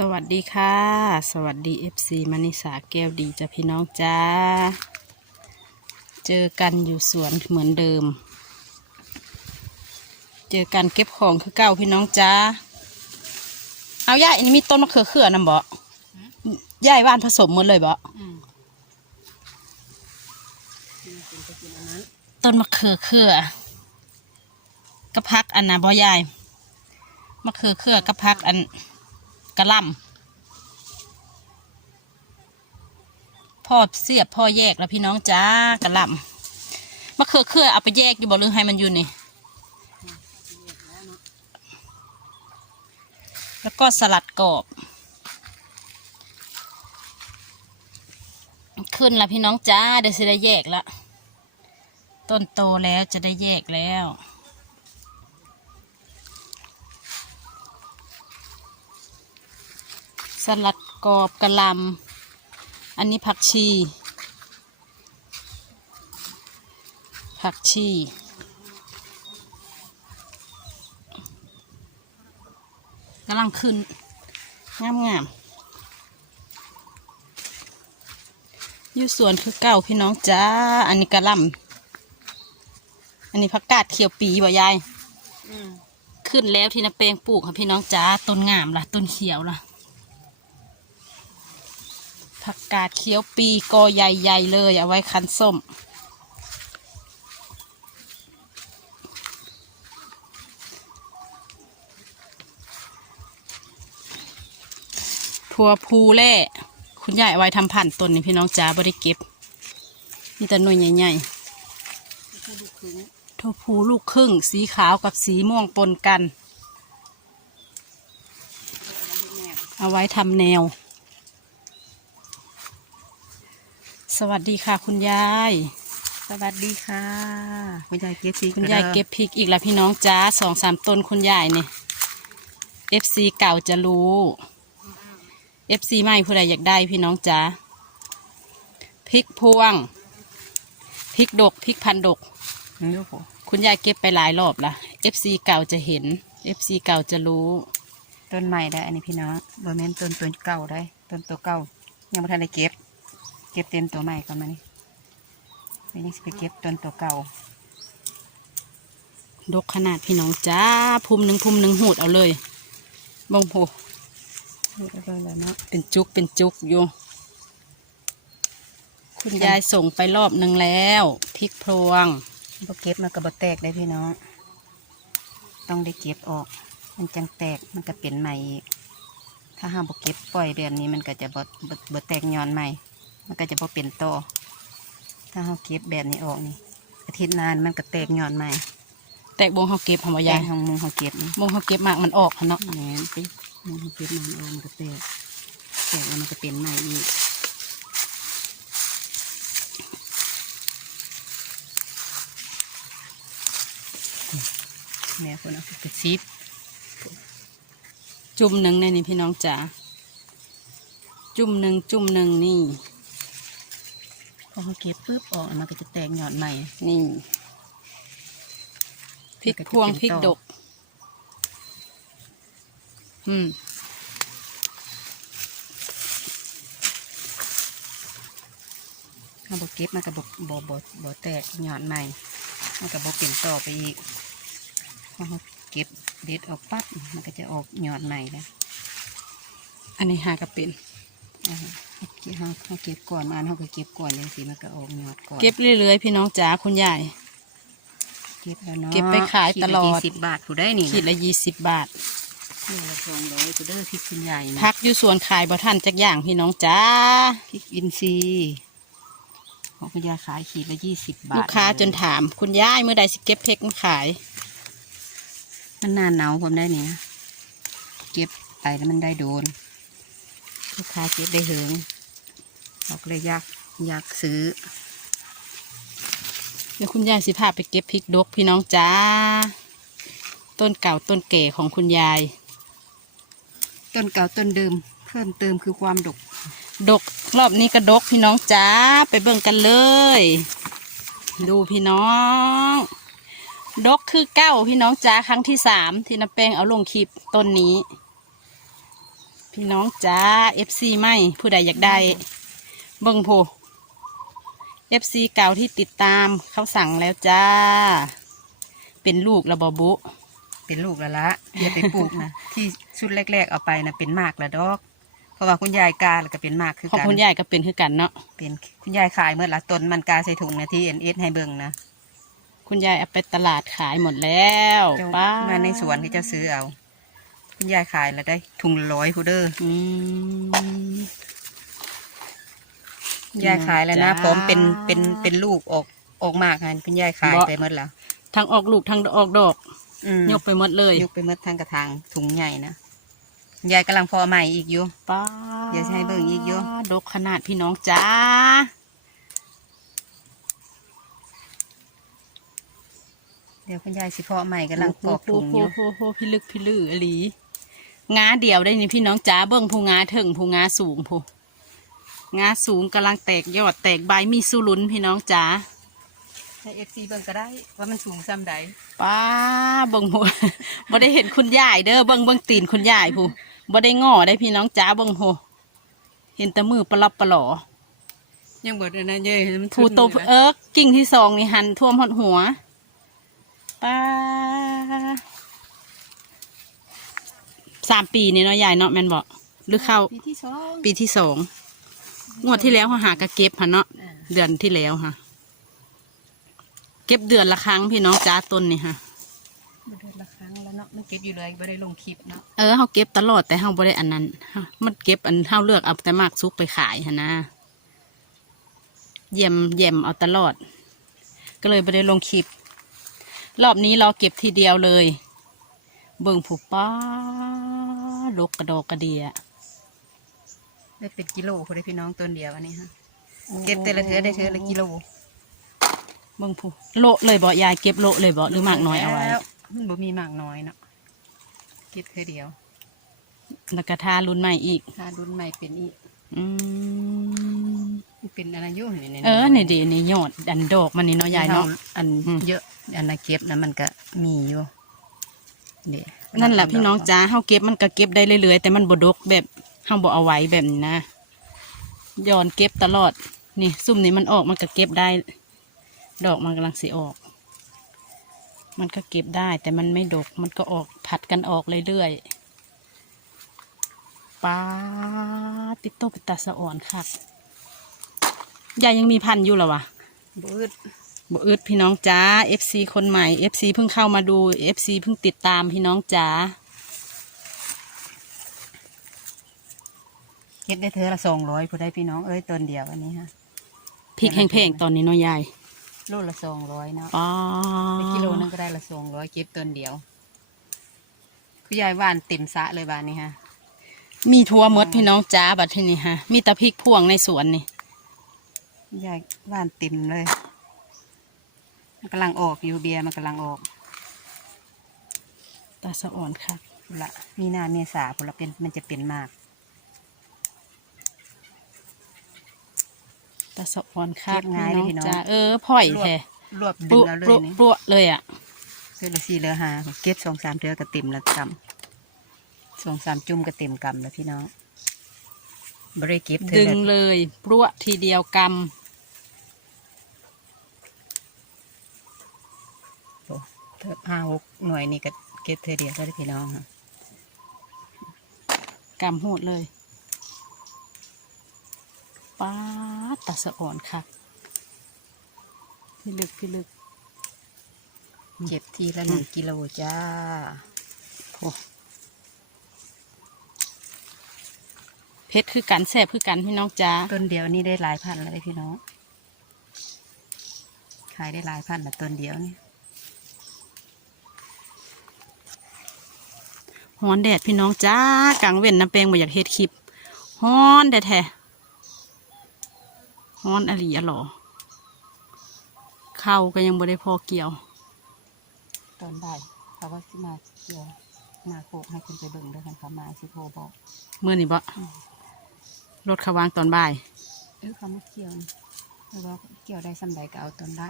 สวัสดีค่ะ สวัสดี FC มณิสาแก้วดีจ้ะพี่น้องจ้า เจอกันอยู่สวนเหมือนเดิม เจอกันเก็บของคือเก่าพี่น้องจ้า เอาย่าอันนี้มีต้นมะเขือเขื่อนำบ่ย่ายว่านผสมหมดเลยบ่ต้นมะเขือเขื่อกระพักอันนะบ่ยายมะเขือเขื่อกระพักอัน กระลำพ่อเสียบพ่อแยกแล้วพี่น้องจ้ากระลำมะเขือเขือเอาไปแยกอยู่บ่หรือให้มันอยู่นี่แล้วก็สลัดกรอบ ขึ้นแล้วพี่น้องจ้าเดี๋ยวจะได้แยกละต้นโตแล้วจะได้แยกแล้ว สลัดกรอบกระหลำอันนี้ผักชี ผักชีกำลังขึ้น งามงามๆอยู่สวนคือเก่าพี่น้องจ้า อันนี้กระหลำอันนี้ผักกาดเขียวปีบ่ยายขึ้นแล้วที่นาเปงปลูกค่ะพี่น้องจ้า ต้นงามล่ะ ต้นเขียวล่ะ ผักกาดเขียวปีกอใหญ่ๆเลย เอาไว้คั้นส้ม ถั่วพูแล่คุณยายเอาไว้ทำผ่านต้นนี่พี่น้องจ้าบริเก็บมีแต่หน่วยใหญ่ๆถั่วพูลูกครึ่ง สีขาวกับสีม่วงปนกัน เอาไว้ทำแนว สวัสดีค่ะ คุณยาย สวัสดีค่ะ คุณยายเก็บพริกคุณยายเก็บพริกอีกแล้วพี่น้องจ้าสองสามต้นคุณยายนี่เอฟซีเก่าจะรู้เอฟซีใหม่ผู้ใดอยากได้พี่น้องจ้าพริกพวงพริกดกพริกพันดกนี่โหคุณยายเก็บไปหลายรอบละเอฟซีเก่าจะเห็นเอฟซีเก่าจะรู้ ต้นใหม่ได้อันนี้พี่น้องบแม่นต้นต้นเก่าได้ ต้นตัวเก่ายังไม่ทันได้เก็บ เก็บเต็มตัวใหม่ก่อนมานี่ไปนี่สิไปเก็บต้นตัวเก่า ดกขนาดพี่น้องจ้าพุ่มหนึ่งพุ่มหนึ่งหูดเอาเลยบงโพดูได้เลยแล้วเนาะเป็นจุกเป็นจุกอยู่ คุณยายส่งไปรอบหนึ่งแล้วพริกพวงพอเก็บมันก็บ่แตกได้พี่น้อง ต้องได้เก็บออก มันจังแตกมันก็เป็นใหม่อีก ถ้าห้ามบ่เก็บปล่อยแบบนี้มันก็จะบ่บ่บ่แตกย้อนใหม่ มันก็จะบ่เป็นต่อถ้าเราเก็บแบบนี้ออกนี่อาทิตย์หนานมันก็แตกย้อนใหม่ แตกบงเขาเก็บหอมแตยายกของมุงเขาเก็บนี่บงเขาเก็บมากมันออกหั่นเนาะแหนสิมันเก็บมันออกมันก็แตกแตกแล้วมันก็เป็นใหม่อีกแม่คนเอาไปกระซิบจุ่มหนึ่งในนี่พี่น้องจ๋าจุ่มหนึ่งจุ่มหนึ่งนี่ พอเขาเก็บปุ๊บออกแล้วมันก็จะแตกหยอดใหม่ นี่พริกพวงพริกดก อืมเขาบอกเก็บมันก็บอกบอบอบอแตกหยอดใหม่มันก็บอกเป็นต่อไปอีกพอเขาเก็บเด็ดออกปั๊บมันก็จะออกหยอดใหม่แล้วอันนี้หากระเป็นอ่า เขาเขาเก็บก่อนมาเขาก็เก็บก่อนยังสิมันก็ออกหยอดก่อนเก็บเรื่อยๆพี่น้องจ๋าคุณยาย เก็บแล้วเนาะเก็บไปขายตลอด ขีะยี่สิบบาทผู้ได้นี่ขีดละยี่สิบบาทขีดละสองร้อยผู้ได้พริกคุณใหญ่นะพักอยู่สวนขายบ่ทันจักอย่างพี่น้องจ้าพริกอินทรีย์ของคุณยายขายขีดละยี่สิบบาทลูกค้าจนถามคุณยายเมื่อใดสิเก็บเพกมาขาย มันนานหนาวผมได้เนี่ยเก็บไปแล้วมันได้โดน ลูกค้าเก็บได้เหิง เราก็เลยอยากอยากซื้อ เดี๋ยวคุณยายสิพาไปเก็บพริกดกพี่น้องจ้า ต้นเก่าต้นเก๋ของคุณยาย ต้นเก่าต้นเดิม เพิ่มเติมคือความดก ดกรอบนี้ก็ดกพี่น้องจ้าไปเบิ่งกันเลย ดูพี่น้อง ดกคือเก้าพี่น้องจ้าครั้งที่สามที่น้าแป้งเอาลงคลิปต้นนี้พพี่น้องจ้า FC ไม่ผู้ใดอยากได้ เบิ่งผู้ FC เก่าที่ติดตามเขาสั่งแล้วจ้า เป็นลูกระบบุ เป็นลูกแล้วละเดี๋ยวไปปลูกนะ ที่ชุดแรก ๆ เอาไปนะเป็นหมากละดอก เพราะว่าคุณยายกาแล้วก็เป็นหมากคือของกันคุณยายก็เป็นคือกันเนาะเป็นคุณยายขายเมื่อละต้นมันกาใส่ถุงนะที่เอ็นเอสให้เบิ่งนะคุณยายเอาไปตลาดขายหมดแล้วเจ้าป้ามาในสวนที่เจ้าซื้อเอา คุณยายขายแล้วได้ถุงละร้อยพูเดอร์อืมคุณ ยายขายแล้วนะจ้า พร้อมเป็นเป็นเป็นลูกออกออกมากค่ะคุณยายขายบ่ ไปหมดแล้วทั้งออกลูกทั้งออกดอก อืมยกไปหมดเลยยกไปหมดทางกระถางถุงใหญ่นะคุณยายกำลังพอใหม่อีกอยู่ ป้าเดี๋ยวจะให้เบิ่งอีกอยู่ ดกขนาดพี่น้องจ้าเดี๋ยวคุณยายสิเพาะใหม่กำลังปอกถุงอยู่โอ้โหพี่ลึกพี่ลืออหลีงาเดียวได้นี่พี่น้องจ้าเบิ่งผู้งาถึงผู้งาสูงผู้ งาสูงกำลังแตกยอดแตกใบมีสุรุนพี่น้องจ้าให้เอฟซีเบิ่งก็ได้ว่ามันสูงซ้ำใดป้าเบิ่งผู้บ่ได้เห็นคุณยายเด้อเบิ่งเบิ่งตีนคุณยายผู้บ่ได้ง้อได้พี่น้องจ้าเบิ่งผู้เห็นแต่มือปลับปลอยังเบิดอันนั้นเย้ยมันผู้โตเอิกกิ่งที่สองนี่หันท่วมหดหัวป้าสามปีนี่เนาะยายเนาะแม่นบอกหรือเข้าปีที่สองปีที่สอง งวดที่แล้วเขาหากระเก็บค่ะเนาะเดือนที่แล้วค่ะ เก็บเดือนละครั้งพี่น้องจ้าต้นนี่ค่ะเดือนละครั้งแล้วเนาะมันเก็บอยู่เลยไม่ได้ลงคลิปเนาะเออเขาเก็บตลอดแต่เขาบ่ได้อันนั้นเฮามันเก็บอันเขาเลือกเอาแต่มากซุกไปขายค่ะนะเยี่ยมเยี่ยมเอาตลอด ก็เลยบ่ได้ลงคลิป รอบนี้เราเก็บทีเดียวเลย เบิ่งผูป้าลกกระดอกกระเดีย ได้เป็นกิโลพอได้พี่น้องต้นเดียวอันนี้ฮะเก็บแต่ละเทือได้เทือละกิโลเบิ่งผูโละเลยบ่ยายเก็บโละเลยบ่หรือมากน้อยเอาไว้แล้วมันบ่มีหมากน้อยเนาะเก็บเทือเดียว แล้วก็ทารุ่นใหม่อีกถ้ารุ่นใหม่เป็นอีก อืมมันเป็นอะไรอยู่นี่เออนี่ดีนี่ยอดอันดอกมันนี่เนาะยายเนาะอันอืมเยอะอันน่ะเก็บแล้วมันก็มีอยู่นี่นั่นแหละพี่น้องจ้าเฮาเก็บมันก็เก็บได้เรื่อยๆแต่มันบ่ดกแบบ เฮาบ่เอาไว้แบบนี้นะย้อนเก็บตลอด นี่ซุ่มนี้มันออกมันก็เก็บได้ ดอกมันกำลังสิออก มันก็เก็บได้ แต่มันไม่ดก มันก็ออกผัดกันออกเรื่อยๆป้าติดโตป็นตาสะอ่อนค่ะยายยังมีพันอยู่หรอวะบอึดบอึดพี่น้องจ้า FC คนใหม่ FC เพิ่งเข้ามาดู FC เพิ่งติดตามพี่น้องจ้า เก็บได้เทือละสองร้อยพอได้พี่น้องเอ้ยต้นเดียวอันนี้ฮะพริกแพงๆตอนนี้เนาะยายโลละสองร้อยเนาะป้าไปกิโลนึงก็ได้ละสองร้อยเก็บต้นเดียวคือยายว่านเต็มสระเลยบ้านนี้ฮะ มีทั่วหมดพี่น้องจ้าบัดทีนี้ฮะ มีแต่พริกพวงในสวนนี่ยายว่านเต็มเลยมันกำลังออกอยู่เบียร์มันกำลังออก ตาสะอ่อนค่ะพุ่นละมีหน้าเมษาพุ่นละเป็นมันจะเป็นมาก ตาสะอ่อนค่ะเก็บง่ายเลยพี่น้อง จ้าเออพ่อยรวบแท้รวบปดึลุงเอาเลปลุยนี่ปลุเลยอะเสื้อละสี่เรือหาเก็บสองสามเทือก็เต็มละกำสองสามจุ่มก็เต็มกำแล้วพี่น้องบริเก็บเธอดึงละเลยปลุทีเดียวกโอ้เธอห้าหกหน่วยนี่ก็เก็บเธอเดียวก็ได้พี่น้องค่ะำกำหูดเลย ป้าดตาสะอ่อนค่ะ พี่ลึกพี่ลึกเก็บทีละหนึ่งกิโลจ้าโอ้เพชรคือกันแสบคือกันพี่น้องจ้าต้นเดียวนี่ได้หลายพันแล้วเลยพี่น้องขายได้หลายพันแต่ต้นเดียวนี่ฮ้อนแดดพี่น้องจ้ากลางเว้นน้ำแปลงบ่อยากเฮ็ดคลิปฮ้อนแดดแท้ ฮ้อนอหลีอะหรอข้าวก็ยังบ่ได้พอเกี่ยว ตอนบ่ายเขาว่าสิมาเกี่ยวมาโคกให้คุณไปเบิ่งด้วยกันเขามาสิโทรบอกเมื่อนี่บ่รถเขาวางตอนบ่าย เออเขามาเกี่ยวนี่แล้วว่าเกี่ยวได้สำใดก็เอาตอนได้